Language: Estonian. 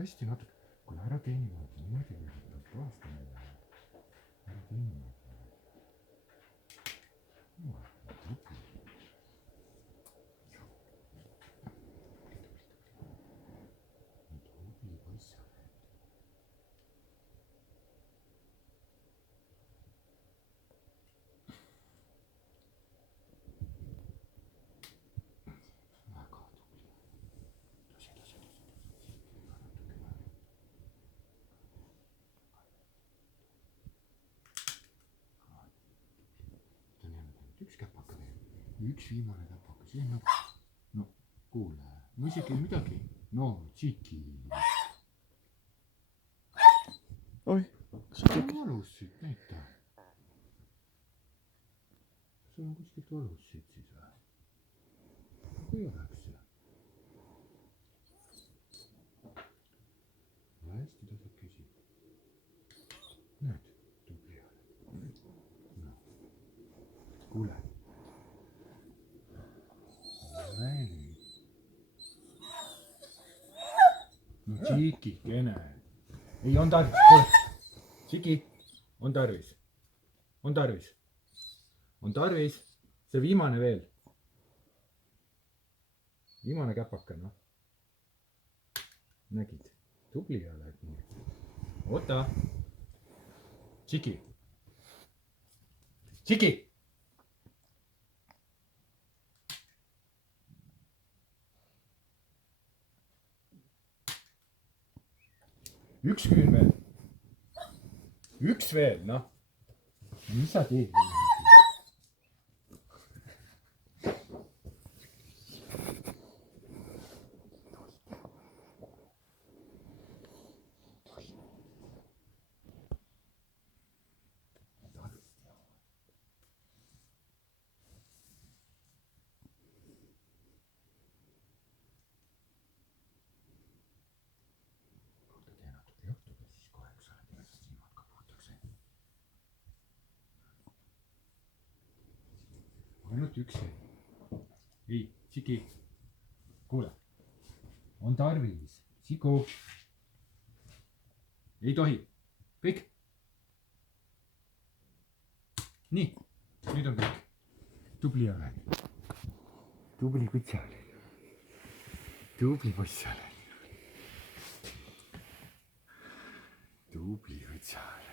hästi natuke. Kuule, ära tee niimoodi, niimoodi võivad puhastama läheb. Ära tee niimoodi. Tubli. Tubli poiss. Väga tubli. Üks käpaka veel, üks viimane käpaka, siis nagu, no kuule, no isegi midagi, no tšiki. Oi, kas sul tekkis? Valus siit, näita. Sul on kuskilt valus siit siis või? Kui oleks see? Hästi tasakesi. Näed, tubli oled. No. Kuule. No tšikikene. Ei, on tarvis, kuule. Tšiki, on tarvis. On tarvis. On tarvis. See viimane veel. Viimane käpaka, noh. Nägid? Tubli oled nii. Oota. Tšiki. Tšiki! Üks küün veel. Üks veel, noh. Mis sa teed? Ainult üks veel. Ei, Tšiki. Kuule. On tarvis. Siku. Ei tohi. Kõik. Nii. Nüüd on kõik. Tubli oled. Tubli kutsa oled. Tubli poiss oled. Tubli kutsa oled.